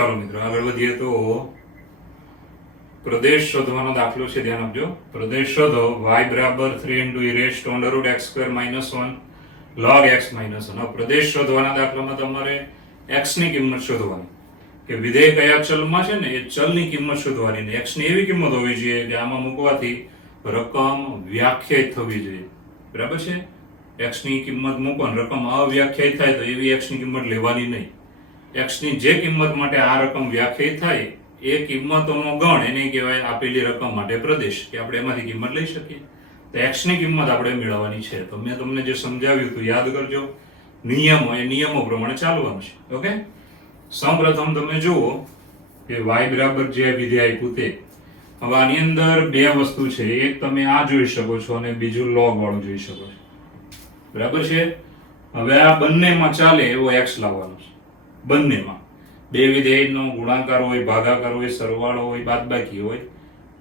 ચાલો મિત્રો આગળ વધીએ તો પ્રદેશ શોધવાનો દાખલો છે, ધ્યાન આપજો. પ્રદેશ શોધો y બરાબર 3 × e raised to under root x² - 1 log x - 1. હવે પ્રદેશ શોધવાના દાખલામાં તમારે x ની કિંમત શોધવાની, કે વિધેય કયા ચલમાં છે ને એ ચલની કિંમત શોધવાની ને x ની એવી કિંમત હોવી જોઈએ કે આમાં મૂકવાથી રકમ વ્યાખ્યાયિત થવી જોઈએ. બરાબર છે? x ની કિંમત મૂકો ને રકમ અવ્યાખ્યાયિત થાય તો એવી x ની કિંમત લેવાની નહીં. x ની જે કિંમત માટે આ રકમ વ્યાખ્યાયિત થાય એ કિંમતોનો ગણ એને કહેવાય આપેલી રકમ માટે પ્રદેશ, કે આપણે એમાંથી કિંમત લઈ શકીએ. તો x ની કિંમત આપણે મેળવવાની છે. તો મેં તમને જે સમજાવ્યું હતું યાદ કરજો. નિયમો એ નિયમો પ્રમાણે ચાલવાનું છે. ઓકે, સૌપ્રથમ તમે જુઓ કે y બરાબર જે વિધેય આપ્યું તે. હવે આની અંદર બે વસ્તુ છે, એક તમે આ જોઈ શકો છો અને બીજું log વાળું જોઈ શકો છો. બરાબર છે? હવે આ બંનેમાં ચાલે એવો x લાવવાનો છે. બંનેમાં બે વિધેયનો ગુણાકાર હોય, ભાગાકાર હોય, સરવાળો હોય, બાદબાકી હોય,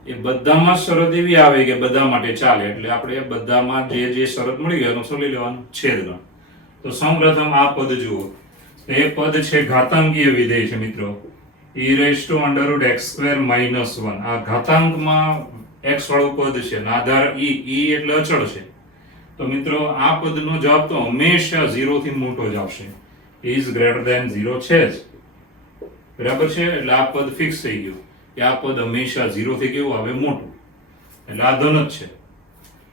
એ બધામાં શરત એવી આવે કે બધા માટે ચાલે. એટલે આપણે બધામાં જે શરત મળી ગઈ એનું શું લઈ લેવાનું? છેદગણ. તો સૌપ્રથમ આ પદ જુઓ. એ પદ છે ઘાતાંકીય વિધેય છે મિત્રો, e raised to under root x² - 1. આ ઘાતાંકમાં x વાળું પદ છે અને આધાર e એટલે અચળ છે. તો મિત્રો આ પદનો જવાબ તો હંમેશા 0 થી મોટો જ આવશે. is greater than 0 છે જ. બરાબર છે? એટલે આ પદ ફિક્સ થઈ ગયું કે આ પદ હંમેશા 0 થી કેવું આવે? મોટું. એટલે આ ધન જ છે.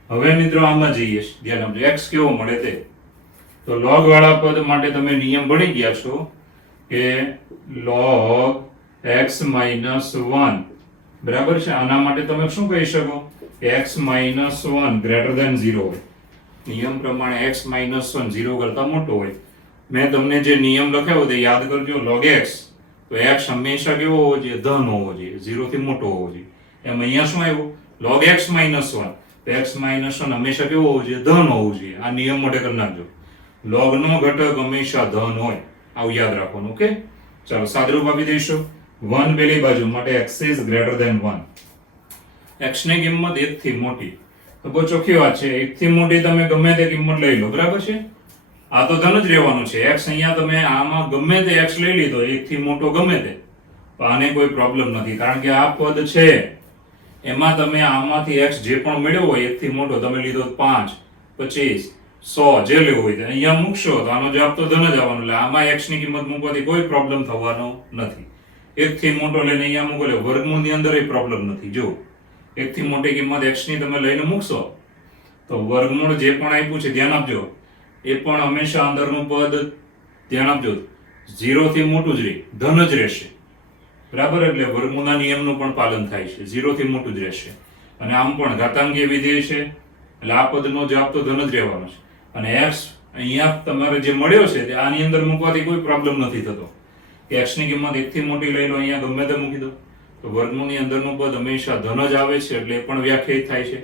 હવે મિત્રો આમાં જઈએ, ધ્યાન આપજો x કેવો મળે તે. તો log વાળા પદ માટે તમે નિયમ ભણી ગયા છો કે log x - 1. બરાબર છે? આના માટે તમે શું કહી શકો કે x - 1 greater than 0 હોય. નિયમ પ્રમાણે x - 1 0 કરતા મોટો હોય. મેં તમને જે નિયમ લખાવ્યો તે યાદ કરજો. log x, તો x હંમેશા કેવો હોવો જોઈએ? ધન હોવો જોઈએ, 0 થી મોટો હોવો જોઈએ. એમ અહીંયા શું આવ્યું? log x - 1. તો x - 1 હંમેશા કેવો હોવો જોઈએ? ધન હોવું જોઈએ. આ નિયમ મોઢે કરી નાખજો. log નો ઘટક હંમેશા ધન હોય, આવું યાદ રાખવાનું. ઓકે, ચાલો સાદરૂપ આપી દઈશું. 1 પેલી બાજુ માટે x is greater than 1. x ની કિંમત 1 થી મોટી. તો બહુ ચોખ્ખી વાત છે, 1 થી મોટી તમે ગમે તે કિંમત લઈ લો. બરાબર છે? આ તો ધન જ રહેવાનું છે. x અહીંયા તમે આમાં ગમે તે x લઈ લીધો, 1 થી મોટો ગમે તે, તો આને કોઈ પ્રોબ્લેમ નથી. કારણ કે આ પદ છે એમાં તમે આમાંથી x જે પણ મળ્યો હોય 1 થી મોટો, તમે લીધો 5, 25, 100 જે લેવું હોય તે અહીંયા મૂકશો તો આનો જવાબ તો ધન જ આવવાનો. એટલે આમાં x ની કિંમત મૂકવાથી કોઈ પ્રોબ્લેમ થવાનો નથી. 1 થી મોટો લઈને અહીંયા મૂકો એટલે વર્ગમૂળની અંદર એ પ્રોબ્લેમ નથી. જો 1 થી મોટી કિંમત x ની તમે લઈને મૂકશો તો વર્ગમૂળ જે પણ આપ્યું છે ધ્યાન આપજો, એ પણ હંમેશા અંદરનું પદ ધ્યાન આપજો 0 થી મોટું જ રહે, ધન જ રહેશે. બરાબર? એટલે વર્ગમૂળના નિયમનું પણ પાલન થાય છે, 0 થી મોટું જ રહેશે. અને આમ પણ ઘાતાંકીય વિધેય છે એટલે આ પદનો જવાબ તો ધન જ રહેવાનો છે. અને x અહીંયા તમારે જે મળ્યો છે તે આની અંદર મૂકવાથી કોઈ પ્રોબ્લેમ નથી થતો કે x ની કિંમત 1 થી મોટી લઈ લો, અહીંયા ગમે તે મૂકી દો, તો વર્ગમૂળની અંદરનું પદ હંમેશા ધન જ આવે છે. એટલે એ પણ વ્યાખ્યાયિત થાય છે.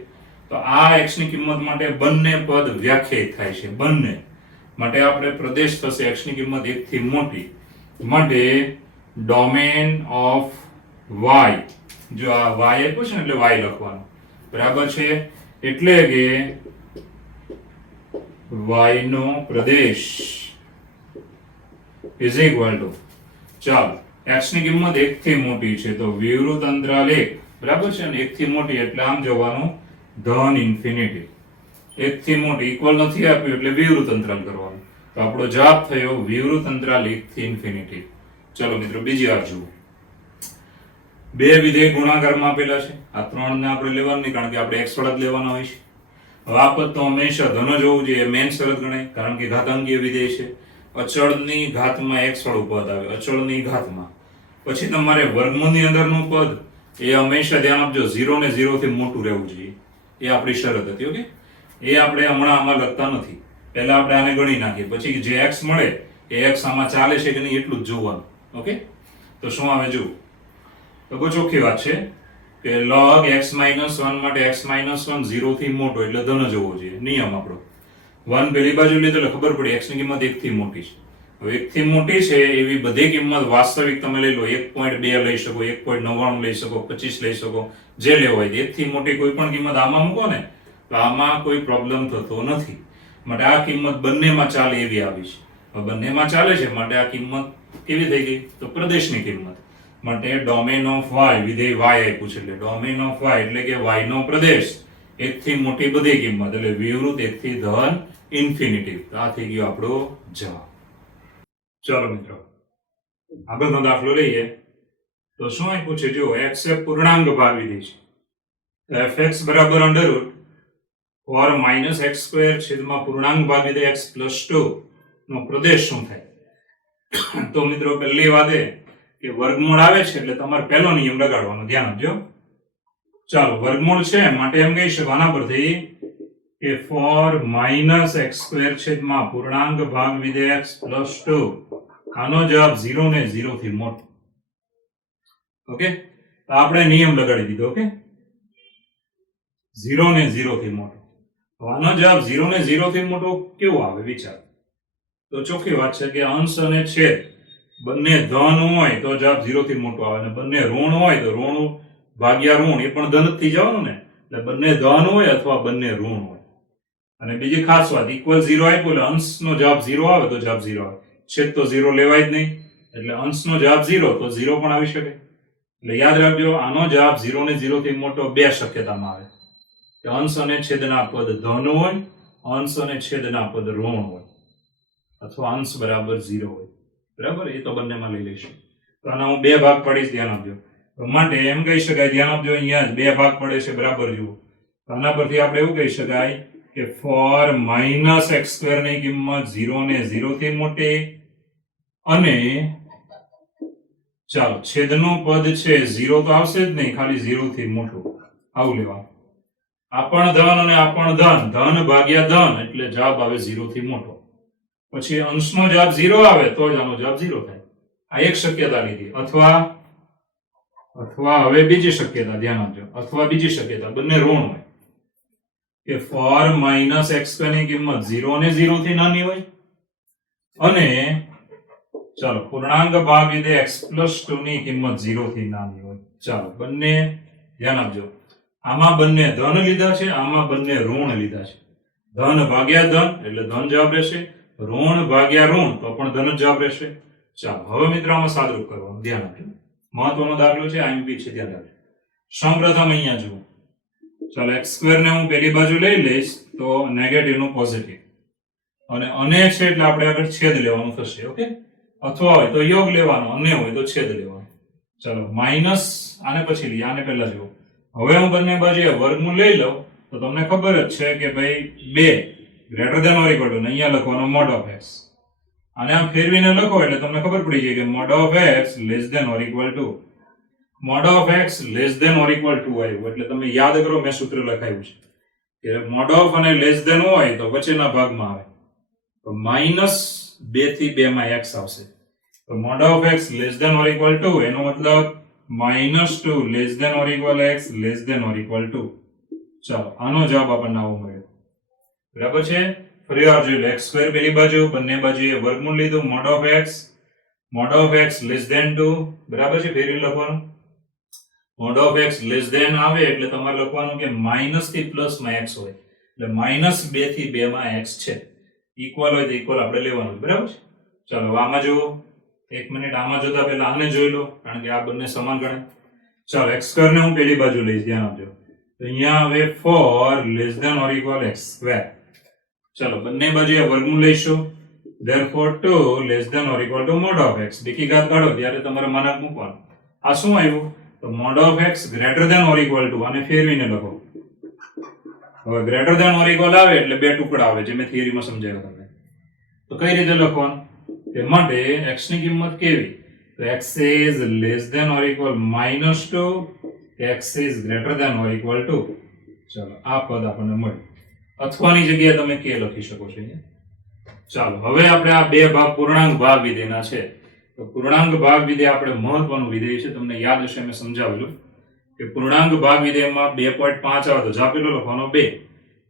તો આ x ની કિંમત માટે બંને પદ વ્યાખ્યાયિત થાય છે. બંને માટે આપણે પ્રદેશ થશે x ની કિંમત 1 થી મોટી માટે ડોમેન ઓફ y. જો આ y આપ્યું છે ને એટલે y લખવાનું. બરાબર છે? એટલે કે y no Pradesh is equal to, ચાલો x ની કિંમત 1 થી મોટી છે તો વિવૃત અંતરાલ 1. બરાબર છે ને? 1 થી મોટી એટલે આમ જવાનું ધન ઇન્ફિનિટી. 1 થી મોટી ઇક્વલ નથી આપ્યું એટલે વિવૃત અંતરાલ કરવાનું. તો આપણો જવાબ થયો વિવૃત અંતરાલ 1 થી ઇન્ફિનિટી. ચલો મિત્રો બીજી વાર જુઓ. બે વિધેય ગુણાકારમાં આપેલા છે. આ ત્રણને આપણે લેવાનું નહીં, કારણ કે આપણે x વાળા જ લેવાના હોય છે. હવે આ પદ તો હંમેશા ધન જ હોવું જોઈએ, મેન શરત ગણાય, કારણ કે ઘાતાંકીય વિધેય છે. અચળની ઘાતમાં x વાળું પદ આવે, અચળની ઘાતમાં. પછી તમારે વર્ગમૂળની અંદરનું પદ એ હંમેશા ધ્યાન આપજો 0 ને 0 થી મોટું રહેવું જોઈએ. એ આપણી શરત હતી. ઓકે, એ આપણે હમણાં આમાં લખતા નથી. પહેલા આપણે આને ગણી નાખીએ, પછી જે x મળે એ x આમાં ચાલે છે કે નહીં એટલું જ જોવાનું. ઓકે, તો શું આવે જુઓ. તો બહુ ચોખ્ખી વાત છે કે log x - 1 માટે x - 1 0 થી મોટો એટલે ધન જ હોવો જોઈએ. નિયમ આપણો 1 પેલી બાજુ લીધો એટલે ખબર પડી x ની કિંમત 1 થી મોટી છે. હવે 1 થી મોટી છે એવી બધી કિંમત વાસ્તવિક તમે લઈ લો. 1.2 લઈ શકો, 1.99 લઈ શકો, 25 લઈ શકો, જે લેવો હોય. 1 થી મોટી કોઈ પણ કિંમત આમાં મૂકો ને તો આમાં કોઈ પ્રોબ્લેમ થતો નથી. માટે આ કિંમત બંનેમાં ચાલે એવી આવી છે. બંનેમાં ચાલે છે માટે આ કિંમત કેવી થઈ ગઈ? તો પ્રદેશની કિંમત માટે ડોમેન ઓફ y વિધેય y આપ્યું છે એટલે ડોમેન ઓફ y એટલે કે y નો પ્રદેશ એકથી મોટી બધી કિંમત એટલે વિવૃત એકથી ધન ઇન્ફિનિટી. આ થઈ ગયો આપણો જવાબ. ચલો મિત્રો આગળનો દાખલો લઈએ તો શું આપ્યું છે? જો x એ પૂર્ણાંક ભાગ વિધેય છે fx બરાબર under route or minus x square છેદમાં પૂર્ણાંક ભાગ વિધેય x પ્લસ 2 નો પ્રદેશ શું થાય? તો મિત્રો પહેલી વાત એ કે વર્ગમૂળ આવે છે એટલે તમારે પહેલો નિયમ લગાડવાનો, ધ્યાન આપજો. ચાલો વર્ગમૂળ છે માટે એમ કહી શકો આના પરથી કે for માઇનસ એક્સ સ્ક્વેર છેદમાં પૂર્ણાંક ભાગ વિધેય x પ્લસ 2 આનો જવાબ 0 ને 0 થી મોટો. ઓકે, તો આપણે નિયમ લગાડી દીધો. ઓકે, 0 ને 0 થી મોટો. આનો જવાબ 0 ને 0 થી મોટો કેવો આવે વિચાર? તો ચોખ્ખી વાત છે કે અંશ અને છેદ બંને ધન હોય તો જવાબ 0 થી મોટો આવે, અને બંને ઋણ હોય તો ઋણ ભાગ્યા ઋણ એ પણ ધન જ થઈ જવાનું ને. એટલે બંને ધન હોય અથવા બંને ઋણ હોય. અને બીજી ખાસ વાત, ઇક્વલ 0 આપ્યું એટલે અંશનો જવાબ 0 આવે તો જવાબ 0 આવે, છેદ તો 0 લેવાય જ નહીં. એટલે અંશનો જવાબ 0 તો 0 પણ આવી શકે. એટલે યાદ રાખજો આનો જવાબ 0 ને 0 થી મોટો બે શક્યતામાં આવે કે અંશ અને છેદના પદ ધન હોય, અંશ અને છેદના પદ ઋણ હોય, અથવા અંશ બરાબર 0 હોય. બરાબર, એ તો બંનેમાં લઈ લઈશું. તો આના હું બે ભાગ પાડીશ, ધ્યાન આપજો. તો માટે એમ કહી શકાય, ધ્યાન આપજો અહીંયા જ બે ભાગ પડે છે, બરાબર જુઓ. આના પરથી આપણે એવું કહી શકાય કે for માઇનસ એક્સ સ્ક્વેર ની કિંમત 0 ને 0 થી મોટી, અને ચાલો છેદનું પદ છે 0 તો આવશે જ નહીં, ખાલી 0 થી મોટું આવું લેવાનું. આપણ ધન અને આપણ ધન, ધન ભાગ્યા ધન એટલે જવાબ આવે 0 થી મોટો. પછી અંશનો જવાબ 0 આવે તો જ આનો જવાબ 0 થાય. આ એક શક્યતા લીધી. અથવા હવે બીજી શક્યતા, ધ્યાન આપજો, અથવા બીજી શક્યતા બંને ઋણ હોય કે for માઇનસ એક્સ સ્ક્વેર ની કિંમત 0 ને 0 થી નાની હોય, અને ચાલો પૂર્ણાંક ભાગ વિધેય x પ્લસ 2 ની કિંમત 0 થી નાની હોય. ચાલો બંને ધ્યાન આપજો, આમાં બંને ધન લીધા છે, આમાં બંને ઋણ લીધા છે. ધન ભાગ્યા ધન એટલે ધન જવાબ રહેશે, ઋણ ભાગ્યા ઋણ તો પણ ધન જવાબ રહેશે. ચાલો હવે મિત્રો આમાં સાદરૂપ કરવાનું, ધ્યાન આપજો. મહત્વનો દાખલો છે, આઈએમપી છે, ધ્યાન રાખજો. સૌપ્રથમ અહીંયા જુઓ. ચાલો x સ્ક્વેર ને હું પેલી બાજુ લઈ લઈશ તો નેગેટિવ નું પોઝિટિવ, અને છે એટલે આપણે આગળ છેદ લેવાનું થશે. ઓકે, અથવા હોય તો યોગ લેવાનો, અને હોય તો છેદ લેવાનો. ચાલો માઇનસ આને પછી લઈએ, આને પહેલા જુઓ. હવે હું બંને બાજુએ વર્ગમૂળ લઈ લઉં તો તમને ખબર જ છે કે ભાઈ 2 greater than or equal to, અહીંયા લખવાનો મોડ ઓફ x. આને આમ ફેરવીને લખો એટલે તમને ખબર પડી જાય કે mod of x less than or equal to, mod of x less than or equal to આવ્યું એટલે તમે યાદ કરો મેં સૂત્ર લખાયું છે કે મોડ ઓફ અને લેસ ધેન હોય તો વચ્ચેના ભાગમાં આવે તો -2 થી 2 માં x આવશે. તો mod of x less than or equal to એનો મતલબ -2 less than or equal x less than or equal to. ચાલો આનો જવાબ આપણને આવો મળ્યો. બરાબર છે. ફરી વાર જોઈ લો, x સ્ક્વેર પેલી બાજુ, બંને બાજુએ વર્ગમૂળ લીધું, mod of x less than 2. બરાબર છે, ફેરવી લખવાનું. Mod of x less than આવે એટલે તમારે લખવાનું કે માઇનસ થી પ્લસ માં x હોય એટલે -2 થી 2 માં x છે. ઇક્વલ હોય તો ઇક્વલ આપણે લેવાનું. બરાબર છે. ચાલો આમાં જુઓ, એક મિનિટ, આમાં જોતા પહેલા આને જોઈ લો કારણ કે આ બંને સમાન ગણાય. ચાલો x સ્ક્વેર ને હું પેલી બાજુ લઈશ, ધ્યાન આપજો. તો અહીંયા હવે for less than or equal x સ્ક્વેર. ચાલો બંને બાજુએ વર્ગમૂળ લઈશું, therefore 2 less than or equal to mod of x. બીજી ઘાત કાઢો ત્યારે તમારે માનક મૂકવાનું. આ શું આવ્યું? તો mod of x greater than or equal to, આને ફેરવીને લખો. હવે ગ્રેટર ધેન ઓર ઇક્વલ આવે એટલે બે ટુકડા આવે, જે મેં થિયરીમાં સમજાવ્યું તમને. તો કઈ રીતે લખવાનું? તે માટે x ની કિંમત કેવી? તો x is less than or equal -2, x is greater than or equal to. ચાલો આ પદ આપણને મળ્યું. અથવાની જગ્યાએ તમે k લખી શકો છો. ચાલો હવે આપણે આ બે ભાગ પૂર્ણાંક ભાગ વિધેયના છે. તો પૂર્ણાંક ભાગ વિધેય આપણે મહત્વનું વિધેય છે, તમને યાદ હશે મેં સમજાવેલું કે પૂર્ણાંક ભાગ વિધેયમાં 2.5 આવે તો જાપેલો લખવાનો 2,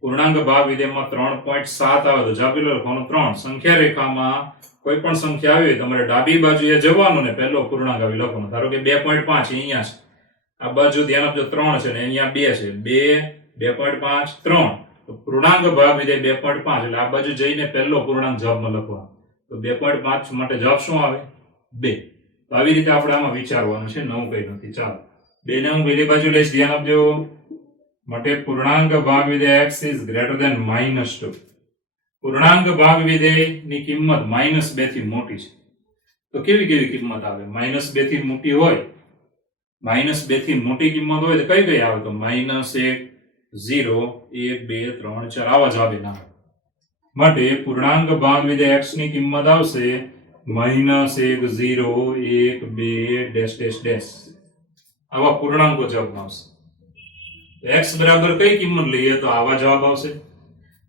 પૂર્ણાંક ભાગ વિધેયમાં 3.7 આવે તો જાપેલો લખવાનો 3. સંખ્યા રેખામાં કોઈ પણ સંખ્યા આવી તમારે ડાબી બાજુએ જવાનું ને પહેલો પૂર્ણાંક આવી લખવાનો. ધારો કે 2.5 અહીંયા છે, આ બાજુ ધ્યાન આપજો 3 છે ને અહીંયા 2 છે, 2 2.5 3. તો પૂર્ણાંક ભાગ વિધેય 2.5 એટલે આ બાજુ જઈને પહેલો પૂર્ણાંક જવાબમાં લખવાનો. તો 2.5 માટે જવાબ શું આવે? 2 તો આવી રીતે આપણે આમાં વિચારવાનું છે, નવું કઈ નથી. ચાલો 2 ને હું પેલી બાજુ લઈશ, ધ્યાન આપજો. માટે પૂર્ણાંક ભાગ વિધેય x is greater than -2. પૂર્ણાંક ભાગ વિધેયની કિંમત -2 થી મોટી છે. તો કેવી કેવી કિંમત આવે? -2 થી મોટી હોય, -2 થી મોટી કિંમત હોય તો કઈ કઈ આવે? તો -1, 0, 1, 2, 3, 4 આવા જ આવે ના. માટે પૂર્ણાંક ભાગ વિધેય x ની કિંમત આવશે -1, 0, 1, 2 ડેશ ડેશ ડેશ. આવા પૂર્ણાંકો જવાબમાં આવશે. x બરાબર કઈ કિંમત લઈએ તો આવા જવાબ આવશે.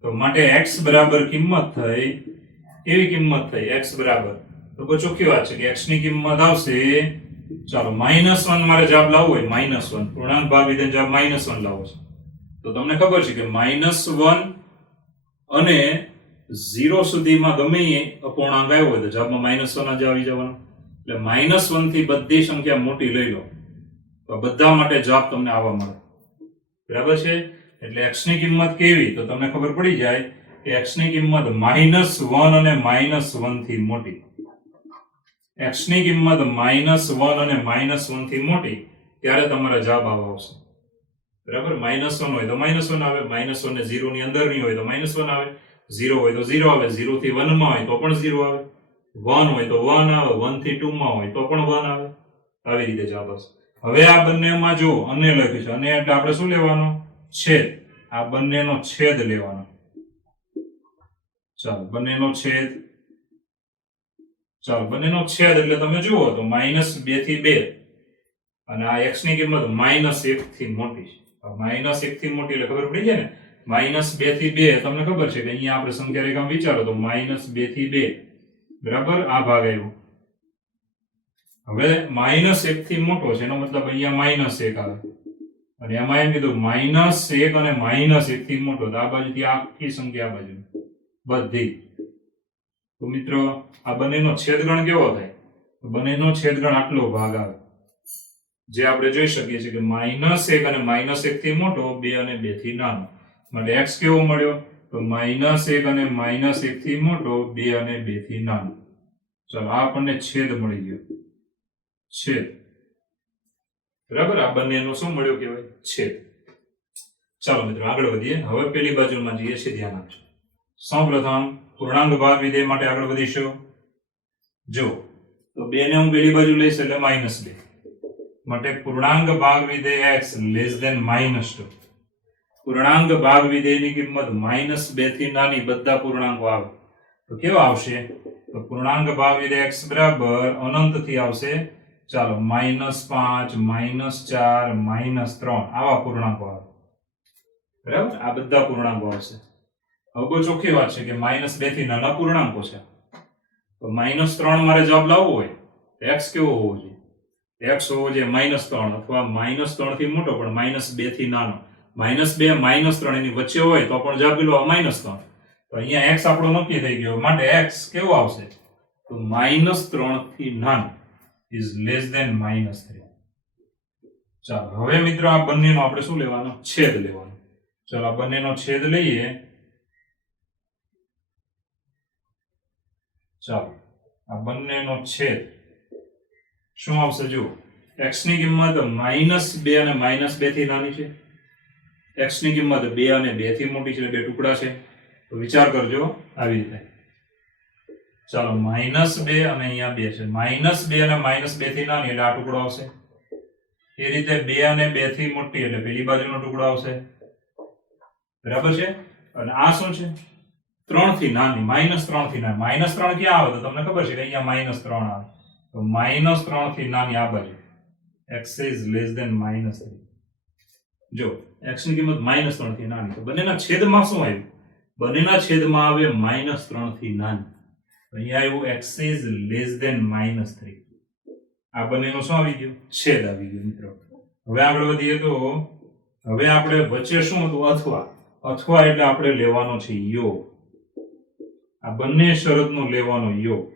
તો માટે x બરાબર કિંમત થઈ, કેવી કિંમત થઈ? x બરાબર, તો બહુ ચોખ્ખી વાત છે કે x ની કિંમત આવશે, ચાલો -1 મારે જવાબ લાવવો હોય, -1 પૂર્ણાંક ભાગ વિધેય જવાબ -1 લાવવો છે. તો તમને ખબર છે કે -1 અને 0 સુધીમાં ગમે એ અપૂર્ણાંક આવ્યો હોય તો જવાબમાં -1 જ આવી જવાનો. એટલે -1 થી બધી સંખ્યા મોટી લઈ લો તો બધા માટે જવાબ તમને આવવા મળે. બરાબર છે? એટલે x ની કિંમત કેવી? તો તમને ખબર પડી જાય કે x ની કિંમત -1 અને -1 થી મોટી. x ની કિંમત -1 અને -1 થી મોટી ત્યારે તમારો જવાબ આવશે. બરાબર? -1 હોય તો -1 આવે, -1 ને 0 ની અંદર ની હોય તો -1 આવે, 0 હોય તો 0 આવે, 0 થી 1 માં હોય તો પણ 0 આવે, 1 હોય તો 1 આવે, 1 થી 2 માં હોય તો પણ 1 આવે. આવી રીતે જવાબ આવશે. હવે આ બંનેમાં જો અને લખ્યું છે, અને એટલે આપણે શું લેવાનો? છેદ. આ બંનેનો છેદ લેવાનો. ચાલો બંનેનો છેદ, ચાલો બંનેનો છેદ એટલે તમે જુઓ તો -2 થી 2 અને આ x ની કિંમત -1 થી મોટી છે. -1 થી મોટી એટલે ખબર પડી જાય ને. -2 થી 2 તમને ખબર છે કે અહીંયા આપણે સંખ્યા રેખામાં વિચારો તો -2 થી 2 બરાબર આ ભાગ આવ્યો. હવે -1 થી મોટો છે એનો મતલબ અહીંયા -1 આવે, અને એમાં એમ કીધું -1 અને -1 થી મોટો, તો આ બાજુથી આખી સંખ્યા આ બાજુ બધી. તો મિત્રો આ બંનેનો છેદગણ કેવો થાય? તો બંનેનો છેદગણ આટલો ભાગ આવે, જે આપણે જોઈ શકીએ છીએ કે -1 અને -1 થી મોટો, 2 અને 2 થી નાનો. માટે x કેવો મળ્યો? તો -1 અને -1 થી મોટો, 2 અને 2 થી નાનો. ચાલો આ આપણને છેદ મળી ગયો, છેદ. બરાબર? આ બંનેનો શું મળ્યો કહેવાય? છેદ. ચાલો મિત્રો આગળ વધીએ. હવે પેલી બાજુમાં જઈએ છીએ, ધ્યાન આપજો. સૌપ્રથમ પૂર્ણાંક ભાગ વિધેય માટે આગળ વધીશું. જો તો 2 ને હું પેલી બાજુ લઈશ એટલે -2. માટે પૂર્ણાંક ભાગ વિધેય x લેસ ધેન -2. પૂર્ણાંક ભાગ વિધેયની કિંમત -2 થી નાની બધા પૂર્ણાંકો આવે તો કેવા આવશે? તો પૂર્ણાંક ભાગ વિધેય x બરાબર અનંત થી આવશે. ચાલો -5, -4, -3 આવા પૂર્ણાંકો આવે. બરાબર? આ બધા પૂર્ણાંકો આવશે. હવે બહુ ચોખ્ખી વાત છે કે -2 થી નાના પૂર્ણાંકો છે. તો -3 મારે જવાબ લાવવો હોય તો x કેવો હોવો જોઈએ? x હોવો જોઈએ -3 અથવા -3 થી મોટો પણ -2 થી નાનો. -2, -3 એની વચ્ચે હોય તો પણ જવાબ પેલો -3. તો અહીંયા x આપણો નક્કી થઈ ગયો, માટે x કેવો આવશે? તો -3 થી નાનો is less than -3. ચાલો હવે મિત્રો આ બંનેનો આપણે શું લેવાનો? છેદ લેવાનો. ચાલો આ બંનેનો છેદ લઈએ. ચાલો આ બંનેનો છેદ શું આવશે? જુઓ x ની કિંમત -2 અને -2 થી નાની છે, x ની કિંમત 2 અને 2 થી મોટી છે, બે ટુકડા છે. તો વિચાર કરજો આવી રીતે. ચાલો -2 અને અહીંયા 2 છે, -2 અને -2 થી નાની એટલે આ ટુકડો આવશે. એ રીતે 2 અને 2 થી મોટી એટલે પેલી બાજુનો ટુકડો આવશે. બરાબર છે? અને આ શું છે? 3 થી નાની, -3 થી નાની. -3 ક્યાં આવે? તો તમને ખબર છે કે અહીંયા -3 આવે. તો -3 થી નાની આ બાજુ x is less than -3. જો x ની કિંમત -3 થી નાની, તો બંનેના છેદમાં શું આવ્યું? બંનેના છેદમાં આવે -3 થી નાની. અહીંયા આવ્યું x is less than -3. આ બંનેનો શું આવી ગયો? છેદ આવી ગયો મિત્રો. હવે આગળ વધીએ તો હવે આપણે વચ્ચે શું હતું? અથવા. અથવા એટલે આપણે લેવાનો છે યોગ. આ બંને શરતનો લેવાનો યોગ.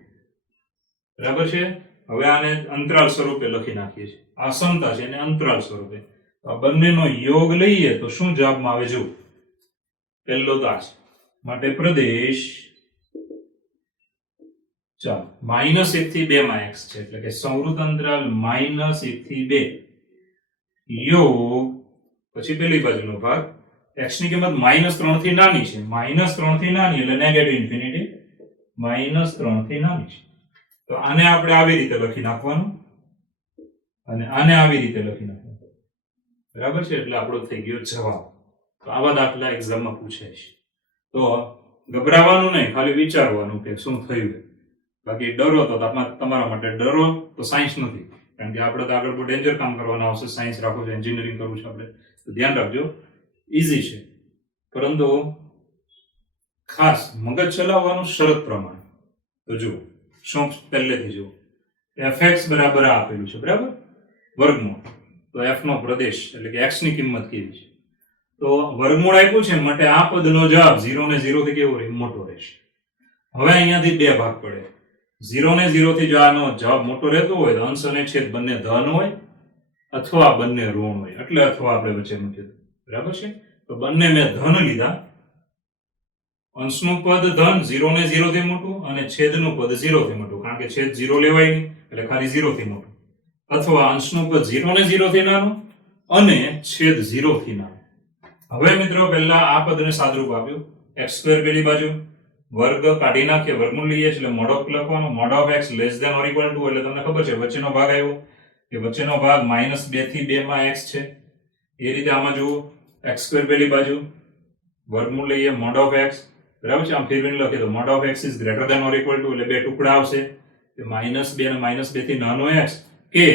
બરાબર છે? હવે આને અંતરાલ સ્વરૂપે લખી નાખીએ છીએ. આ સમતા છે એને અંતરાલ સ્વરૂપે. આ બંનેનો યોગ લઈએ તો શું જવાબમાં આવે? જો પહેલો તો આ છે. માટે પ્રદેશ ચાલો -1 થી 2 માં x છે એટલે કે સંવૃત અંતરાલ -1 થી 2 યોગ પછી પેલી બાજુનો ભાગ x ની કિંમત -3 થી નાની છે. -3 થી નાની એટલે નેગેટિવ ઇન્ફિનિટી. -3 થી નાની છે તો આને આપણે આવી રીતે લખી નાખવાનું અને આને આવી રીતે લખી નાખવાનું. બરાબર છે? એટલે આપણો થઈ ગયો જવાબ. તો આવા દાખલા એક્ઝામમાં પૂછાય છે. તો ગભરાવાનું નહીં, ખાલી વિચારવાનું કે શું થયું. બાકી ડરો તો તમારા માટે ડરો તો સાયન્સ નથી, કારણ કે આપણે તો આગળ બહુ ડેન્જર કામ કરવાના આવશે. સાયન્સ રાખવું છે, એન્જિનિયરિંગ કરવું છે આપણે, તો ધ્યાન રાખજો. ઈઝી છે, પરંતુ ખાસ મગજ ચલાવવાનું શરત પ્રમાણે. તો જુઓ, શું પહેલેથી જુઓ, fx બરાબર આ આપેલું છે, બરાબર, વર્ગમૂળ. તો f નો પ્રદેશ એટલે કે x ની કિંમત કેવી છે, તો વર્ગમૂળ આપ્યું છે માટે આ પદનો જવાબ 0 ને 0 થી કેવો રહે, મોટો રહેશે. હવે અહીંયાથી બે ભાગ પડે. 0 ને 0 થી જો આનો જવાબ મોટો રહેતો હોય તો અંશ અને છેદ બંને ધન હોય અથવા બંને ઋણ હોય, એટલે અથવા આપણે વચ્ચે મૂક્યું. બરાબર છે? તો બંને મેં ધન લીધા. અંશનું પદ ધન 0 ને 0 થી મોટું અને છેદનું પદ 0 થી મોટું, કારણ કે છેદ 0 લેવાય નહીં એટલે ખાલી 0 થી મોટું. અથવા અંશનું પદ 0 ને 0 થી નાનું અને છેદ 0 થી નાનું. હવે મિત્રો પહેલા આ પદને સાદરૂપ આપ્યું. x² પેલી બાજુ, વર્ગ કાઢી નાખીએ, વર્ગમૂળ લઈએ એટલે મોડ ઓફ લખવાનું. Mod of x less than or equal to એટલે તમને ખબર છે વચ્ચેનો ભાગ આવ્યો કે વચ્ચેનો ભાગ -2 થી 2 માં x છે. એ રીતે આમાં જુઓ, x² પેલી બાજુ, વર્ગમૂળ લઈએ, મોડ ઓફ x, બરાબર છે? આમ ફેરવીને લખીએ તો mod of x is greater than or equal to એટલે બે ટુકડા આવશે કે -2 અને -2 થી નાનો x કે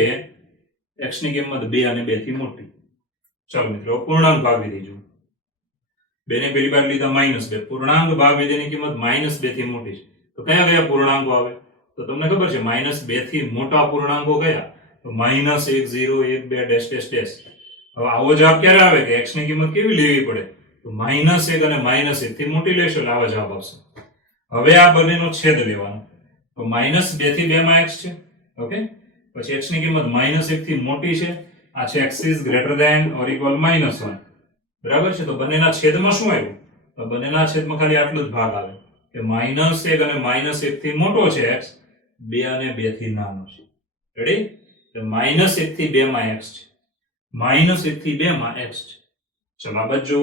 x ની કિંમત 2 અને 2 થી મોટી. ચાલો મિત્રો, પૂર્ણાંક ભાગ વિધેય જુઓ. 2 ને પેલી બાજુ લીધા -2, પૂર્ણાંક ભાગ વિધેયની કિંમત -2 થી મોટી છે. તો કયા કયા પૂર્ણાંકો આવે? તો તમને ખબર છે -2 થી મોટા પૂર્ણાંકો કયા? તો -1 0 1 2 ડેશ ડેશ ડેશ. હવે આવો જવાબ ક્યારે આવે કે x ની કિંમત કેવી લેવી પડે? તો -1 અને -1 થી મોટી લેશો એટલે આવો જવાબ આવશે. હવે આ બંનેનો છેદ લેવાનો. તો -2 થી 2 માં x છે, ઓકે. પછી x ની કિંમત -1 થી મોટી છે. આ છે x is greater than or equal -1. બરાબર છે? તો બંનેના છેદમાં શું આવ્યું? તો બંનેના છેદમાં ખાલી આટલો જ ભાગ આવે કે -1 અને -1 થી મોટો છે x, 2 અને 2 થી નાનો છે. રેડી? તો -1 થી 2 માં x છે, -1 થી 2 માં x છે. ચલો આ બાજુ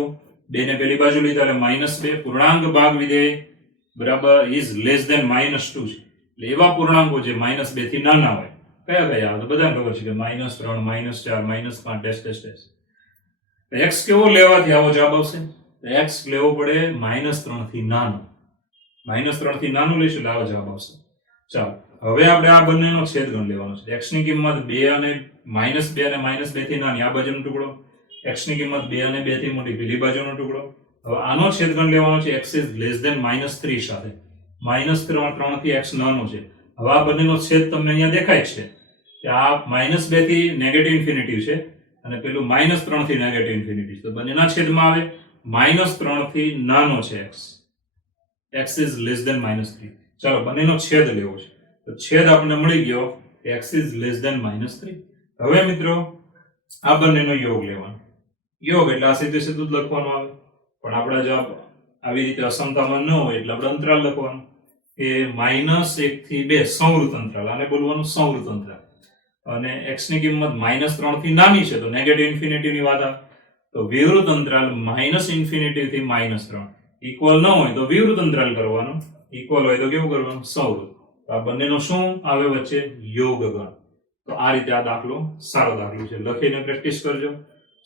2 ને પેલી બાજુ લીધા એટલે -2. પૂર્ણાંક ભાગ વિધેય બરાબર ઇઝ લેસ ધેન -2 છે. એટલે એવા પૂર્ણાંકો જે -2 થી નાના હોય કયા કયા આવે? તો બધાને ખબર છે કે -3 -4 -5 ડેશ ડેશ ડેશ. x કેવો લેવાથી આવો જવાબ આવશે? x લેવો પડે -3 થી નાનો. -3 થી નાનું લઈશું એટલે આવો જવાબ આવશે. ચાલો હવે આપણે આ બંનેનો છેદગણ લેવાનો છે. x ની કિંમત 2 અને -2 અને -2 થી નાની આ બાજુનો ટુકડો, x ની કિંમત 2 અને 2 થી મોટી પેલી બાજુનો ટુકડો. હવે આનો છેદગણ લેવાનો છે x ઇઝ લેસ ધેન -3 સાથે. -3 થી x નાનો છે. હવે આ બંનેનો છેદ તમને અહીંયા દેખાય છે કે આ -2 થી નેગેટિવ ઇન્ફિનિટી છે અને પેલું -3 થી નેગેટિવ ઇન્ફિનિટી છે. તો બંનેના છેદમાં આવે -3 થી નાનો છે x ઇઝ લેસ ધેન -3. ચાલો બંનેનો છેદ લેવો છે. તો છેદ આપણને મળી ગયો કે x ઇઝ લેસ ધેન -3. હવે મિત્રો આ બંનેનો યોગ લેવાનો. યોગ એટલે આ સીધે સીધું જ લખવાનું આવે, પણ આપણા જવાબ આવી રીતે અસમતામાં ન હોય એટલે આપણે અંતરાલ લખવાનું કે -1 થી 2 સંવૃત અંતરાલ. આને બોલવાનું સંવૃત અંતરાલ. અને x ની કિંમત -3 થી નાની છે તો નેગેટિવ ઇન્ફિનિટી ની વાત આવે. તો વિવૃત અંતરાલ -∞ થી -3. ઇક્વલ ન હોય તો વિવૃત અંતરાલ કરવાનું, ઇક્વલ હોય તો કેવું કરવાનું? સંવૃત. તો આ બંનેનો શું આવે વચ્ચે? યોગગણ. તો આ રીતે આ દાખલો સારો દાખલો છે. લખીને પ્રેક્ટિસ કરજો,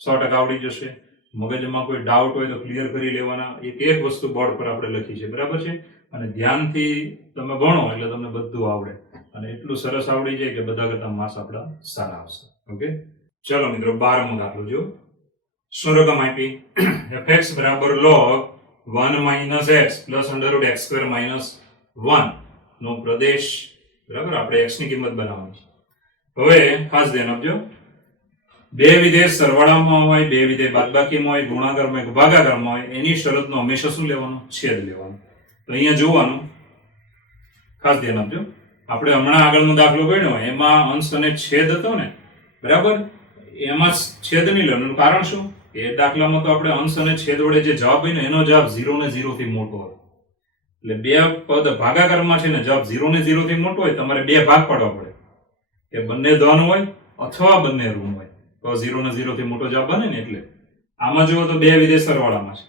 100% આવડી જશે. મગજમાં કોઈ ડાઉટ હોય તો ક્લિયર કરી લેવાના. એક વસ્તુ બોર્ડ પર આપણે લખી છે, બરાબર છે? અને ધ્યાનથી તમે ભણો એટલે તમને બધું આવડે અને એટલું સરસ આવડી જાય કે બધા કરતા માર્ક્સ આપણા સારા આવશે. ઓકે, ચલો મિત્રો 12મો દાખલો જો. શું રકમ આપી? fx બરાબર log 1 - x પ્લસ √x² - 1 નો પ્રદેશ. બરાબર, આપણે x ની કિંમત બનાવવાની છે. હવે ખાસ ધ્યાન આપજો, બે વિધેય સરવાળામાં હોય, બે વિધેય બાદબાકીમાં હોય, ગુણાકારમાં હોય, ભાગાકારમાં હોય, એની શરતનો હંમેશા શું લેવાનું? છેદ લેવાનો. તો અહીંયા જોવાનું, ખાસ ધ્યાન આપજો. આપણે હમણાં આગળનો દાખલો ગણ્યો એમાં અંશ અને છેદ હતો ને, બરાબર? એમાં છેદ નહીં લેવાનું. કારણ શું? એ દાખલામાં તો આપણે અંશ અને છેદ વડે જે જવાબ હોય ને એનો જવાબ 0 ને 0 થી મોટો હતો. એટલે બે પદ ભાગાકારમાં છે ને જવાબ 0 ને 0 થી મોટો હોય તમારે બે ભાગ પાડવા પડે કે બંને ધન હોય અથવા બંને ઋણ હોય તો 0 ને 0 થી મોટો જવાબ બને ને એટલે આમાં જુઓ તો બે વિધેય સરવાળામાં છે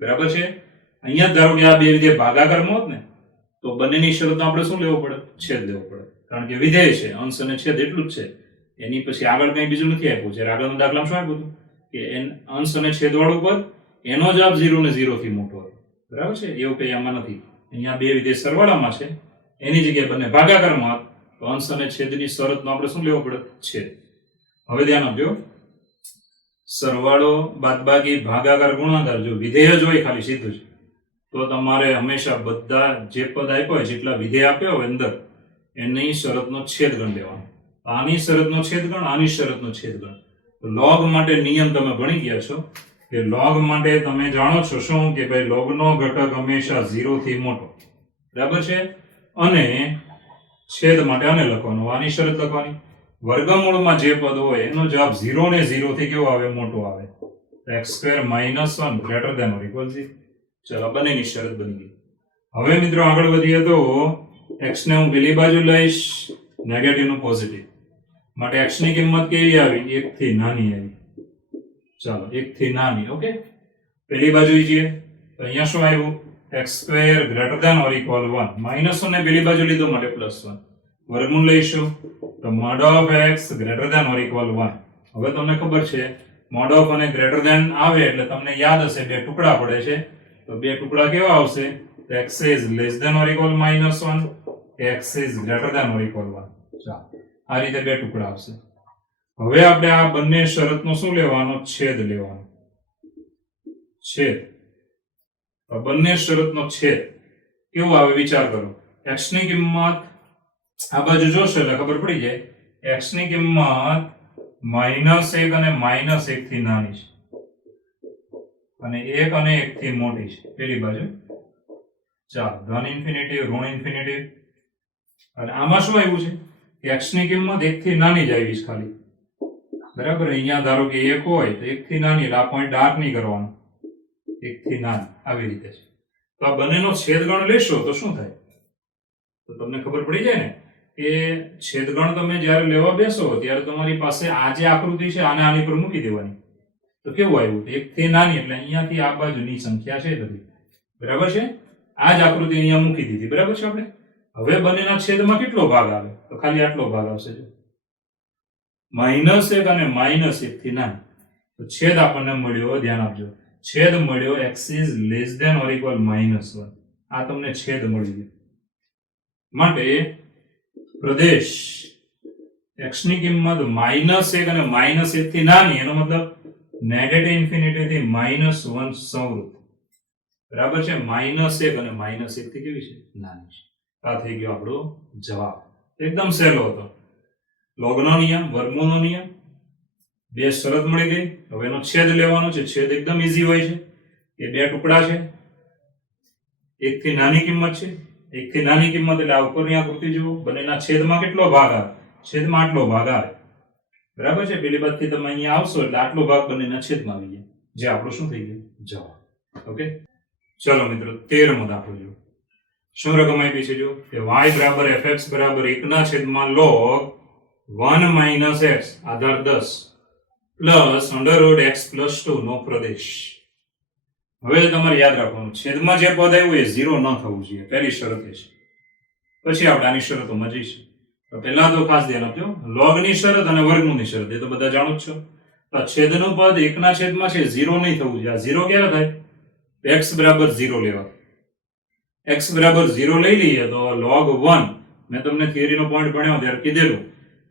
બરાબર છે અહીંયા ધારો કે આ બે વિધેય ભાગાકારમાં હોત ને તો બંનેની શરત આપણે શું લેવો પડે છેદ લેવો પડે કારણ કે વિધેય છે અંશ અને છેદ એટલું જ છે એની પછી આગળ કંઈ બીજું નથી આપ્યું જ્યારે આગળનો દાખલામાં શું આપ્યું હતું કે અંશ અને છેદ વાળું પદ એનો જવાબ 0 ને 0 થી મોટો હતો બરાબર છે એવું કંઈ આમાં નથી અહીંયા બે વિધેય સરવાળામાં છે એની જગ્યાએ બંને ભાગાકારમાં તો અંશ અને છેદની શરતનો આપણે શું લેવો પડે છેદ હવે ધ્યાન આપજો સરવાળો બાદબાકી ભાગાકાર ગુણાકાર જો વિધેય જ હોય ખાલી સીધું જ તો તમારે હંમેશા બધા જે પદ આપ્યા હોય જેટલા વિધેય આપ્યા હોય અંદર એની શરતનો છેદગણ લેવાનો આની શરતનો છેદગણ આની શરતનો છેદગણ લોગ માટે નિયમ તમે ભણી ગયા છો કે લોગ માટે તમે જાણો છો શું કે ભાઈ લોગનો ઘટક હંમેશા 0 થી મોટો બરાબર છે અને છેદ માટે આને લખવાનું આની શરત લખવાની વર્ગમૂળમાં જે પદ હોય એનો જવાબ 0 ને 0 થી કેવો આવે મોટો આવે x² - 1 greater than or equal 0 ચલો બંનેની શરત બની ગઈ હવે મિત્રો આગળ વધીએ તો x ને હું પેલી બાજુ લઈશ નેગેટિવ નું પોઝિટિવ માટે x ની કિંમત કેવી આવી 1 થી નાની આવી ચાલો 1 થી નાની ઓકે પેલી બાજુ જઈએ તો અહીંયા શું આવ્યું x² greater than or equal 1 -1 ને પેલી બાજુ લીધો માટે +1 વર્ગમૂળ લઈશું તો mod of x greater than or equal 1 હવે તમને ખબર છે mod of અને greater than આવે એટલે તમને યાદ હશે બે ટુકડા પડે છે તો બે ટુકડા કેવા આવશે x is less than or equal -1 x is greater than or equal 1 ચાલો આ રીતે બે ટુકડા આવશે હવે આપણે આ બંને શરતનો શું લેવાનો છેદ લેવાનો છેદ તો બંને શરતનો છેદ કેવો આવે વિચાર કરો x ની કિંમત આ બાજુ જોશો એટલે ખબર પડી જાય x ની કિંમત -1 અને -1 થી નાની છે અને 1 અને 1 થી મોટી છે પેલી બાજુ ચાલો ધન ઇન્ફિનિટી ઋણ ઇન્ફિનિટી અને આમાં શું આવ્યું છે કે x ની કિંમત 1 થી નાની જ આવી છે ખાલી બરાબર અહીંયા ધારો કે 1 હોય તો 1 થી નાની એટલે આ પોઈન્ટ ડાર્ક નહીં કરવાનો 1 થી નાની આવી રીતે છે તો આ બંનેનો છેદગણ લેશો તો શું થાય તો તમને ખબર પડી જાય ને કે છેદગણ તમે જ્યારે લેવા બેસો ત્યારે તમારી પાસે આ જે આકૃતિ છે આને આની પર મૂકી દેવાની તો કેવું આવ્યું 1 થી નાની એટલે અહીંયાથી આ બાજુની સંખ્યા છે બધી બરાબર છે આ જ આકૃતિ અહીંયા મૂકી દીધી બરાબર છે આપણે હવે બંનેના છેદમાં કેટલો ભાગ આવે તો ખાલી આટલો ભાગ આવશે જો -1 અને -1 થી નાની તો છેદ આપણને મળ્યો ધ્યાન આપજો છેદ મળ્યો x is less than or equal -1 આ તમને છેદ મળી ગયો માટે પ્રદેશ x ની કિંમત -1 અને -1 થી નાની એનો મતલબ નેગેટિવ ઇન્ફિનિટી થી -1 સંવૃત બરાબર છે -1 અને -1 થી કેવી છે નાની છે આ થઈ ગયો આપણો જવાબ એકદમ સહેલો હતો લોગનો નિયમ વર્ગમૂળનો નિયમ બે શરત મળી ગઈ હવે એનો છેદ લેવાનો છે છેદ એકદમ ઈઝી હોય છે એ બે ટુકડા છે એક થી નાની કિંમત છે એક થી નાની કિંમત એટલે આ ઉપરની આકૃતિ જુઓ બંનેના છેદમાં કેટલો ભાગ આવે છેદમાં આટલો ભાગ આવે બરાબર છે પેલી બાજુથી તમે અહીંયા આવશો એટલે આટલો ભાગ બંનેના છેદમાં આવી જાય જે આપણો શું થઈ ગયું જવાબ ઓકે ચલો મિત્રો 13મો દાખલો જો શું રકમ આપી છે જો કે y બરાબર fx બરાબર 1 છેદમાં log 1 - x આધાર 10 પ્લસ √x + 2 નો પ્રદેશ હવે તમારે યાદ રાખવાનું છેદમાં જે પદ આવ્યું એ 0 ન થવું જોઈએ પહેલી શરત એ છે પછી આપણે આની શરતોમાં જઈશું તો પહેલા તો ખાસ ધ્યાન આપજો log ની શરત અને વર્ગમૂળની શરત એ તો બધા જાણો જ છો તો છેદનું પદ 1 છેદમાં છે 0 નહીં થવું જોઈએ આ 0 ક્યારે થાય x બરાબર 0 લેવા x બરાબર 0 લઈ લઈએ તો log 1 મેં તમને થિયરીનો પોઈન્ટ ભણ્યો ત્યારે કીધેલું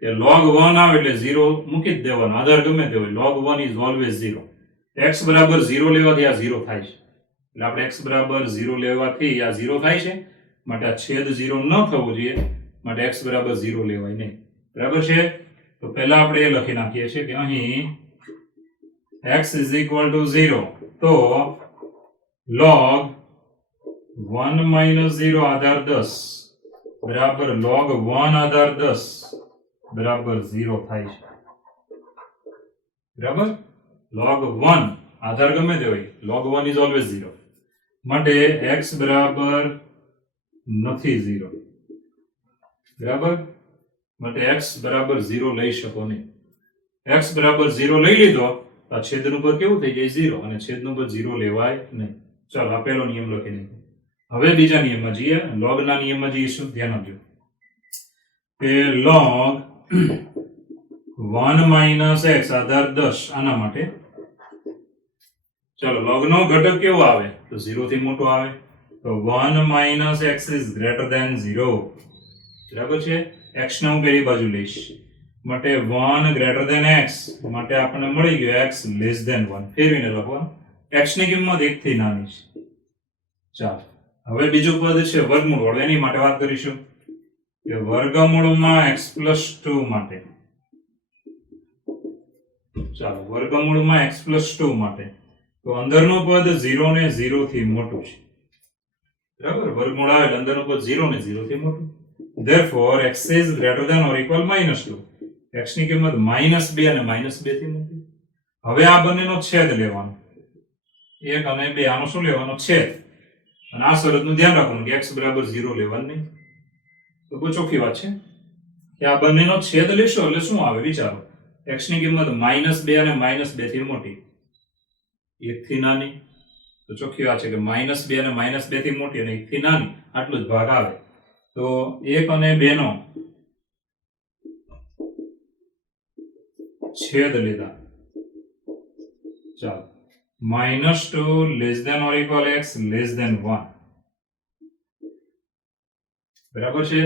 કે log 1 આવે એટલે 0 મૂકી જ દેવાનો આધાર ગમે તે હોય log 1 is always 0 x બરાબર 0 લેવાથી આ 0 થાય છે એટલે આપણે x બરાબર 0 લેવાથી આ 0 થાય છે માટે આ છેદ 0 ન થવો જોઈએ માટે x બરાબર 0 લેવાય નહીં બરાબર છે તો પહેલા આપણે એ લખી નાખીએ છીએ કે અહીં x is equal to 0 તો log 1 - 0 આધાર 10 બરાબર log 1 આધાર 10 બરાબર 0 થાય છે બરાબર log 1 આધાર ગમે તે હોય log 1 is always 0 માટે x બરાબર નથી 0, બરાબર. માટે x બરાબર 0 લઈ શકો નહીં. x બરાબર 0 લઈ લીધો તો આ છેદનું પર કેવું થઈ જાય 0, અને છેદનું પર 0 લેવાય નહીં. ચાલો આ પહેલો નિયમ લખી નાખો. હવે બીજા નિયમમાં જઈએ, લોગના નિયમમાં જઈશું. ધ્યાન આપજો કે log 1 minus x આધાર 10 આના માટે. ચાલો log નો ઘટક કેવો આવે તો 0 થી મોટો આવે, તો 1 minus x is greater than 0, બરાબર છે. x ને હું પેલી બાજુ લઈશ માટે 1 greater than x માટે આપણને મળી ગયો x less than 1. ફેરવીને લખવાનું, x ની કિંમત 1 થી નાની છે. ચાલો હવે બીજું પદ છે વર્ગમૂળ વાળું, એની માટે વાત કરીશું કે વર્ગમૂળમાં x plus 2 માટે. ચાલો વર્ગમૂળમાં x plus 2 માટે તો અંદરનું પદ 0 ને 0 થી મોટું છે, બરાબર. વર્ગમૂળ આવે એટલે અંદરનું પદ 0 ને 0 થી મોટું. therefore x is greater than or equal -2. x ની કિંમત -2 અને -2 થી મોટી. હવે આ બંનેનો છેદ લેવાનો, 1 અને 2 આનો શું લેવાનો છેદ, અને આ શરતનું ધ્યાન રાખવાનું કે x બરાબર 0 લેવાનું નહીં. તો બહુ ચોખ્ખી વાત છે કે આ બંનેનો છેદ લેશો એટલે શું આવે વિચારો, x ની કિંમત -2 અને -2 થી મોટી, 1 થી નાની. તો ચોખ્ખી વાત છે કે -2 અને -2 થી મોટી અને 1 થી નાની, આટલું જ ભાગ આવે. તો 1 અને 2 નો છેદ લીધા. ચાલો -2 less than or equal x less than 1, બરાબર છે.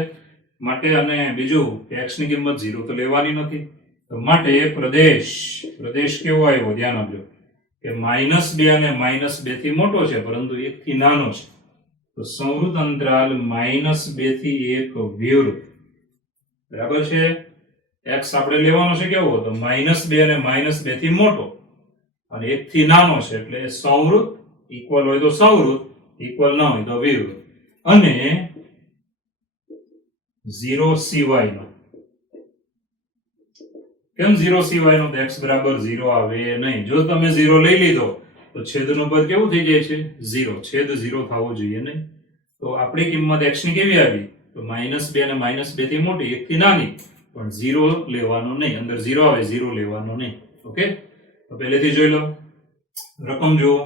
માટે અને બીજું x ની કિંમત 0 તો લેવાની નથી, તો માટે પ્રદેશ કેવો આવ્યો ધ્યાન આપજો કે -2 અને -2 થી મોટો છે પરંતુ 1 થી નાનો છે. તો સંવૃત અંતરાલ -2 થી 1 વિવૃત, બરાબર છે. x આપણે લેવાનો છે કેવો તો -2 અને -2 થી મોટો અને 1 થી નાનો છે, એટલે સંવૃત, ઇક્વલ હોય તો સંવૃત, ઇક્વલ ના હોય તો વિવૃત. અને 0 સિવાયનો. કેમ 0 સિવાયનો? તો x બરાબર 0 આવે નહીં. જો તમે 0 લઈ લીધો તો છેદનું પદ કેવું થઈ જાય છે 0, છેદ 0 થવો જોઈએ નહીં. તો આપણી કિંમત x ની કેવી આવી તો -2 અને -2 થી મોટી, 1 થી નાની, પણ 0 લેવાનો નહીં. અંદર 0 આવે, 0 લેવાનો નહીં. ઓકે, તો પહેલેથી જોઈ લો. રકમ જુઓ,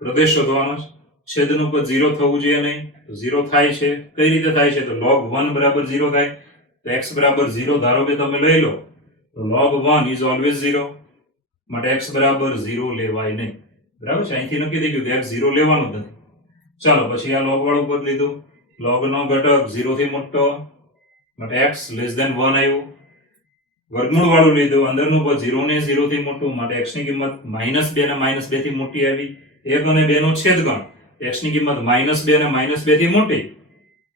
પ્રદેશ શોધવાનો છે, છેદનું પદ 0 થવું જોઈએ નહીં, તો 0 થાય છે. કઈ રીતે થાય છે તો log 1 બરાબર 0 થાય. તો x બરાબર 0 ધારો કે તમે લઈ લો તો log 1 is always 0, માટે x બરાબર 0 લેવાય નહીં, બરાબર છે. અહીંથી નક્કી થઈ ગયું કે x 0 લેવાનું જ નથી. ચાલો પછી આ log વાળું પદ લીધું, log નો ઘટક 0 થી મોટો માટે x less than 1 આવ્યું. વર્ગમૂળ વાળું લીધું, અંદરનું પદ 0 ને 0 થી મોટું માટે x ની કિંમત -2 અને -2 થી મોટી આવી. 1 અને 2 નો છેદગણ, x ની કિંમત -2 અને -2 થી મોટી,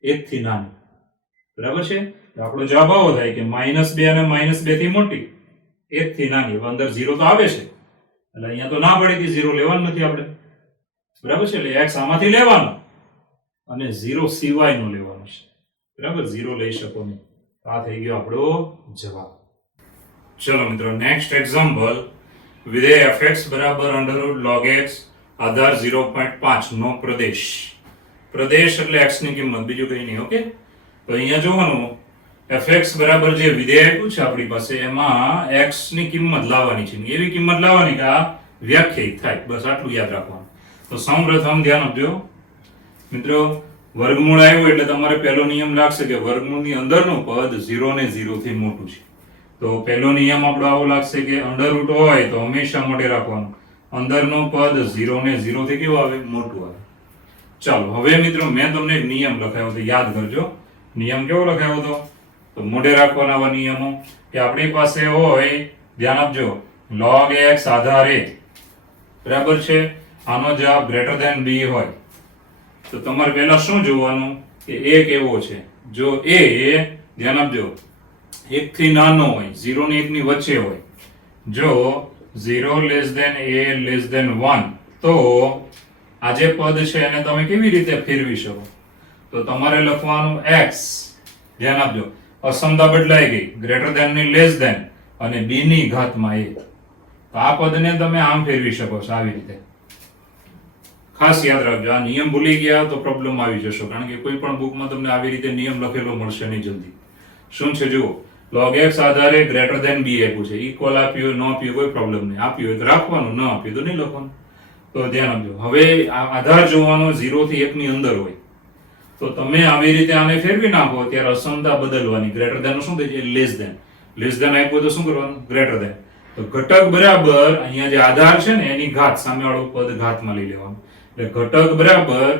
1 થી નાની, બરાબર છે. તો આપણો જવાબ આવો થાય કે -2 અને -2 થી મોટી, 1 થી નાની. હવે અંદર 0 તો આવે છે એટલે અહીંયા તો ના પડી કે 0 લેવાનું નથી આપણે, બરાબર છે. એટલે x આમાંથી લેવાનો અને 0 સિવાયનો લેવાનો છે, બરાબર. 0 લઈ શકો નહીં. આ થઈ ગયો આપણો જવાબ. ચલો મિત્રો, નેક્સ્ટ એક્ઝામ્પલ. વિધેય fx બરાબર √log x આધાર 0.5 નો પ્રદેશ. પ્રદેશ એટલે x ની કિંમત, બીજું કંઈ નહીં. ઓકે, તો અહીંયા જોવાનું fx બરાબર જે વિધેય આપ્યું છે આપણી પાસે, એમાં x ની કિંમત લાવવાની છે, એવી કિંમત લાવવાની કે આ વ્યાખ્યાયિત થાય. બસ આટલું યાદ રાખવાનું. તો સૌપ્રથમ ધ્યાન આપજો મિત્રો, વર્ગમૂળ આવ્યું એટલે તમારે પહેલો નિયમ લાગશે કે વર્ગમૂળની અંદરનું પદ 0 ને 0 થી મોટું છે. તો પહેલો નિયમ આપણો આવો લાગશે કે અંડર રૂટ હોય તો હંમેશા મોઢે રાખવાનું, અંદરનું પદ 0 ને 0 થી કેવું આવે મોટું આવે. ચાલો હવે મિત્રો મેં તમને એક નિયમ લખાયો તો યાદ કરજો. નિયમ કેવો લખાયો હતો તો મોઢે રાખવાના આવા નિયમો કે આપણી પાસે હોય, ધ્યાન આપજો, log x આધાર a, બરાબર છે. આનો જવાબ ગ્રેટર ધેન b હોય તો તમારે પહેલા શું જોવાનું કે a કેવો છે. જો a, ધ્યાન આપજો, 1 થી નાનો હોય, 0 ને 1 ની વચ્ચે હોય, જો 0 less than a less than 1, તો આ જે પદ છે એને તમે કેવી રીતે ફેરવી શકો તો તમારે લખવાનું x, ધ્યાન આપજો, અસમતા બદલાઈ ગઈ, ગ્રેટર ધેન ની લેસ ધેન અને b ની ઘાતમાં a. તો આ પદને તમે આમ ફેરવી શકો છો આવી રીતે. ખાસ યાદ રાખજો, આ નિયમ ભૂલી ગયા તો પ્રોબ્લેમ આવી જશે, કારણ કે કોઈ પણ બુકમાં તમને આવી રીતે નિયમ લખેલો મળશે નહીં જલ્દી. શું છે જુઓ, log x આધારે ગ્રેટર ધેન b આપ્યું છે, ઇક્વલ આપ્યું ન આપ્યું કોઈ પ્રોબ્લેમ નહીં, આપ્યું હોય તો રાખવાનું, ન આપ્યું તો નહીં લખવાનું. તો ધ્યાન આપજો. હવે આ આધાર જોવાનો 0 થી 1 ની અંદર હોય તો તમે આવી રીતે આને ફેરવી નાખો, ત્યારે અસમતા બદલવાની. ગ્રેટર ધેન નું શું થાય છે? લેસ ધેન આપ્યું તો શું કરવાનું? Greater than. તો ઘટક બરાબર અહીંયા જે આધાર છે ને એની ઘાત, સામેવાળું પદ ઘાતમાં લઈ લેવાનું. એટલે ઘટક બરાબર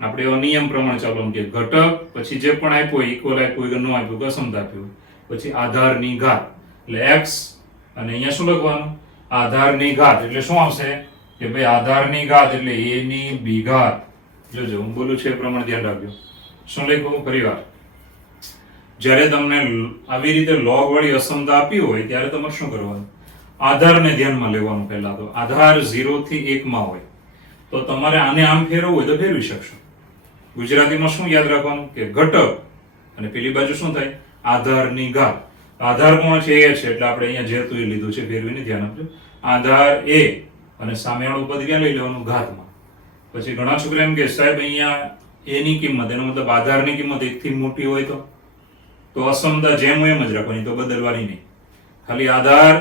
આપણે એવો નિયમ પ્રમાણે ચાલવાનું કે ઘટક પછી જે પણ આપ્યો હોય, ઇક્વલ આપ્યું હોય કે ન આપ્યું કે અસમતા આપ્યું હોય, પછી આધારની ઘાત એટલે x, અને અહીંયા શું લખવાનું? આધારની ઘાત એટલે શું આવશે કે ભાઈ આધારની ઘાત એટલે a ની b ઘાત. જોજો હું બોલું છું એ પ્રમાણે ધ્યાન રાખજો. શું લખ્યું? ફરીવાર, જ્યારે તમને આવી રીતે log વાળી અસમતા આપી હોય ત્યારે તમારે શું કરવાનું? આધારને ધ્યાનમાં લેવાનું. પહેલા તો આધાર 0 થી 1 માં હોય તો તમારે આને આમ ફેરવવું હોય તો ફેરવી શકશો. ગુજરાતીમાં શું યાદ રાખવાનું કે ઘટક અને પેલી બાજુ શું થાય? આધારની ઘાત. આધાર કોણ છે? એ છે, એટલે આપણે અહીંયા જે હતું એ લીધું છે, ફેરવીને ધ્યાન આપજો. આધાર a અને સામેવાળું પદ ક્યાં લઈ લેવાનું? ઘાતમાં. પછી ઘણા છોકરા એમ કે સાહેબ અહીંયા a ની કિંમત, એનો મતલબ આધારની કિંમત 1 થી મોટી હોય તો અસમતા જેમ હોય એમ જ રાખવાની, તો બદલવાની નહીં. ખાલી આધાર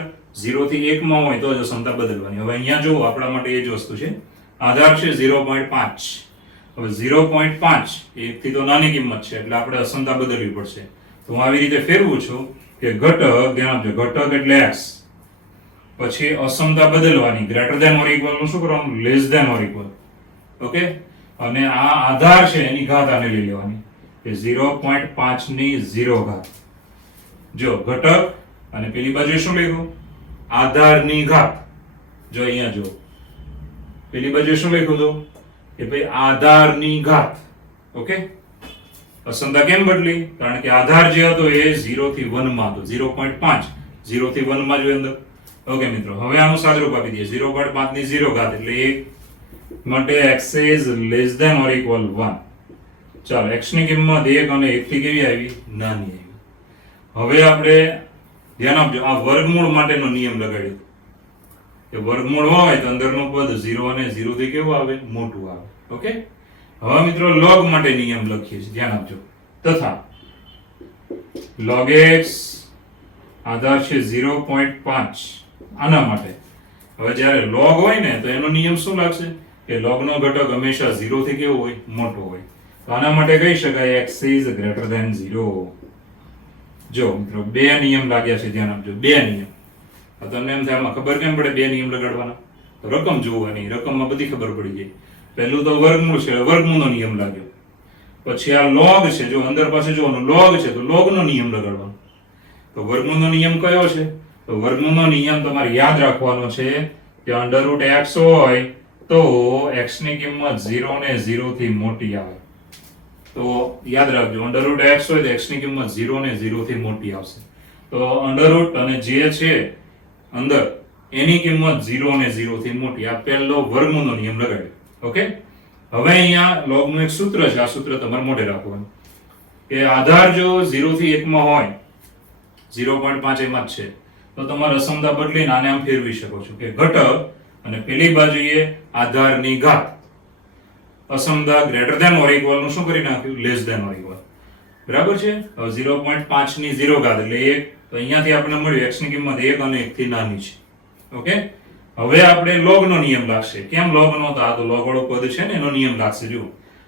0 થી 1 માં હોય તો જ અસમતા બદલવાની. હવે અહીંયા જુઓ, આપણા માટે એ જ વસ્તુ છે. આધાર છે 0.5. હવે 0.5 1 થી તો નાની કિંમત છે, એટલે આપણે અસમતા બદલવી પડશે. તો હું આવી રીતે ફેરવું છું કે ઘટક, ધ્યાન આપજો, ઘટક એટલે x, પછી અસમતા બદલવાની, ગ્રેટર ધેન ઓર ઇક્વલ નું શું કરવાનું? Less than or equal. Okay, અને આ આધાર છે એની ઘાત આને લઈ લેવાની કે 0.5 ની 0 ઘાત. જો ઘટક અને પેલી બાજુ શું લખ્યું? આધારની ઘાત. જો અહીંયા જો પેલી બાજુ શું લખ્યું હતું કે ભાઈ આધારની ઘાત. ઓકે, અસમતા કેમ બદલી? કારણ કે આધાર જે હતો એ 0 થી 1 માં હતો. 0.5 0 થી 1 માં જોઈએ અંદર. ઓકે મિત્રો, હવે આનું સાદુરૂપ આપી દઈએ. 0.5 ની 0 ઘાત એટલે 1 માટે x is less than or equal 1. ચાલો, x ની કિંમત 1 અને 1 થી કેવી આવી? નાની આવી. હવે આપણે ધ્યાન આપજો, આ વર્ગમૂળ માટેનો નિયમ લગાડ્યો કે વર્ગમૂળ હોય તો અંદરનું પદ 0 અને 0 થી કેવું આવે? મોટું આવે. ઓકે, હવે મિત્રો log માટે નિયમ લખીએ છીએ, ધ્યાન આપજો. તથા log x આધાર છે 0.5 આના માટે. હવે જ્યારે log હોય ને તો એનો નિયમ શું લાગશે કે log નો ઘટક હંમેશા 0 થી કેવો હોય? મોટો હોય. તો આના માટે કહી શકાય x is greater than 0. જો મિત્રો, બે નિયમ લાગ્યા છે, ધ્યાન આપજો. બે નિયમ. તમને એમ થાય આમાં ખબર કેમ પડે બે નિયમ લગાડવાના? રકમ જોવાની, રકમમાં બધી ખબર પડી જાય. પહેલું તો વર્ગમૂળ છે, વર્ગમૂળનો નિયમ લાગ્યો. પછી આ log છે, જો અંદર પાસે જોવાનું log છે તો log નો નિયમ લગાડવાનો. તો વર્ગમૂળનો નિયમ કયો છે? તો વર્ગમૂળનો નિયમ તમારે યાદ રાખવાનો છે કે અંડર x હોય તો x ની કિંમત 0 ને 0 થી મોટી આવે. તો યાદ રાખજો, અંડર x હોય તો x ની કિંમત 0 ને 0 થી મોટી આવશે. તો અંડર અને જે છે અંદર એની કિંમત 0 ને 0 થી મોટી. આ પહેલો વર્ગમૂળનો નિયમ લગાડ્યો. ઓકે, હવે અહીંયા log નું એક સૂત્ર છે, આ સૂત્ર તમારે મોઢે રાખવાનું કે આધાર જો 0 થી 1 માં હોય, 0.5 એમાં જ છે, તો તમારે અસમતા બદલીને આને આમ ફેરવી શકો છો કે ઘટક અને પેલી બાજુએ આધારની ઘાત. અસમતા ગ્રેટર ધેન ઓર ઇક્વલ નું શું કરી નાખ્યું? Less than or equal. બરાબર છે. હવે 0.5 ની 0 ઘાત એટલે 1. તો અહીંયાથી આપણે મળ્યું x ની કિંમત 1 અને 1 થી નાની છે. ઓકે, હવે આપણે log નો નિયમ લાગશે. કેમ log નો? તો આ તો log વાળો પદ છે ને એનો નિયમ લાગશે. જુઓ,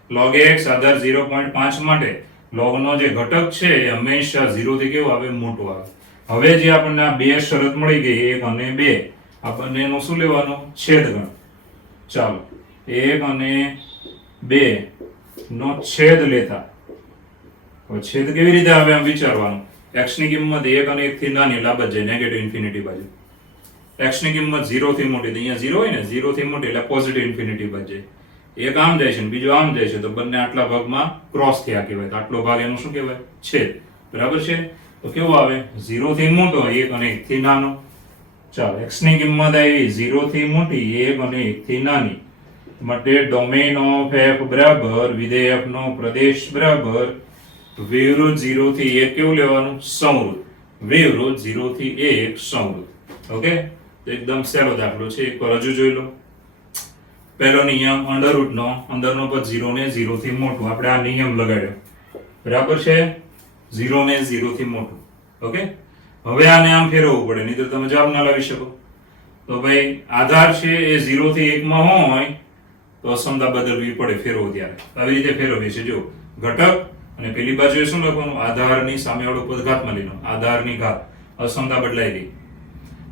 log x આધાર 0.5 માટે log નો જે ઘટક છે એ હંમેશા 0 થી કેવો આવે? મોટો આવે. હવે જે આપણને આ બે શરત મળી ગઈ, 1 અને 2, આપણને એનું શું લેવાનું? છેદગણ. ચાલો, 1 અને 2 નો છેદ લેતા. હવે છેદ કેવી રીતે આવે આમ વિચારવાનું. x ની કિંમત 1 અને 1 થી નાની એટલે આ બાજુ નેગેટિવ ઇન્ફિનિટી બાજુ. x ની કિંમત 0 થી મોટી, તો અહીંયા 0 હોય ને, 0 થી મોટી એટલે પોઝિટિવ ઇન્ફિનિટી બાજુ. એક આમ જાય છે ને બીજો આમ જાય છે, તો બંને આટલા ભાગમાં ક્રોસ થયા કહેવાય. તો આટલો ભાગ એનો શું કહેવાય? છેદ. બરાબર છે. તો કેવો આવે? 0 થી મોટો, 1 અને 1 થી નાનો. ચાલો, x ની કિંમત આવી 0 થી મોટી, 1 અને 1 થી નાની. માટે ડોમેન ઓફ f બરાબર વિધેય f નો પ્રદેશ બરાબર વિવૃત 0 થી 1 કેવું લેવાનું? સંવૃત. વિવૃત 0 થી 1 સંવૃત. ઓકે, તો એકદમ સહેલો દાખલો છે, એકવાર હજુ જોઈ લો. પહેલો નિયમ અંડરરૂટ નો અંદરનો પદ 0 ને 0 થી મોટું. આપણે આ નિયમ લગાડ્યો, બરાબર છે? 0 ને 0 થી મોટું. ઓકે, હવે આને આમ ફેરવવું પડે, નહીં તો તમે જવાબ ના લાવી શકો. તો ભાઈ આધાર છે એ 0 થી 1 માં હોય તો અસમતા બદલવી પડે ફેરવો ત્યારે. આવી રીતે ફેરવીએ છીએ. જો ઘટક અને પેલી બાજુએ શું લખવાનું? આધારની સામેવાળું પદ ઘાતમાં લઈ લો, આધારની ઘાત, અસમતા બદલાઈ ગઈ.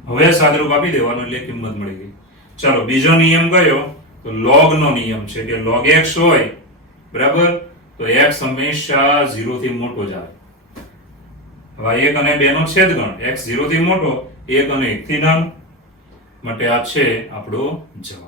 હવે સાદરૂપ આપી દેવાનું એટલે કિંમત મળી ગઈ. ચાલો, બીજો નિયમ કયો? તો log નો નિયમ છે કે log x હોય, બરાબર, તો x હંમેશા 0 થી મોટો જ આવે. હવે 1 અને 2 નો છેદગણ, x 0 થી મોટો, 1 અને 1 થી નાનો, માટે આ છે આપણો જવાબ.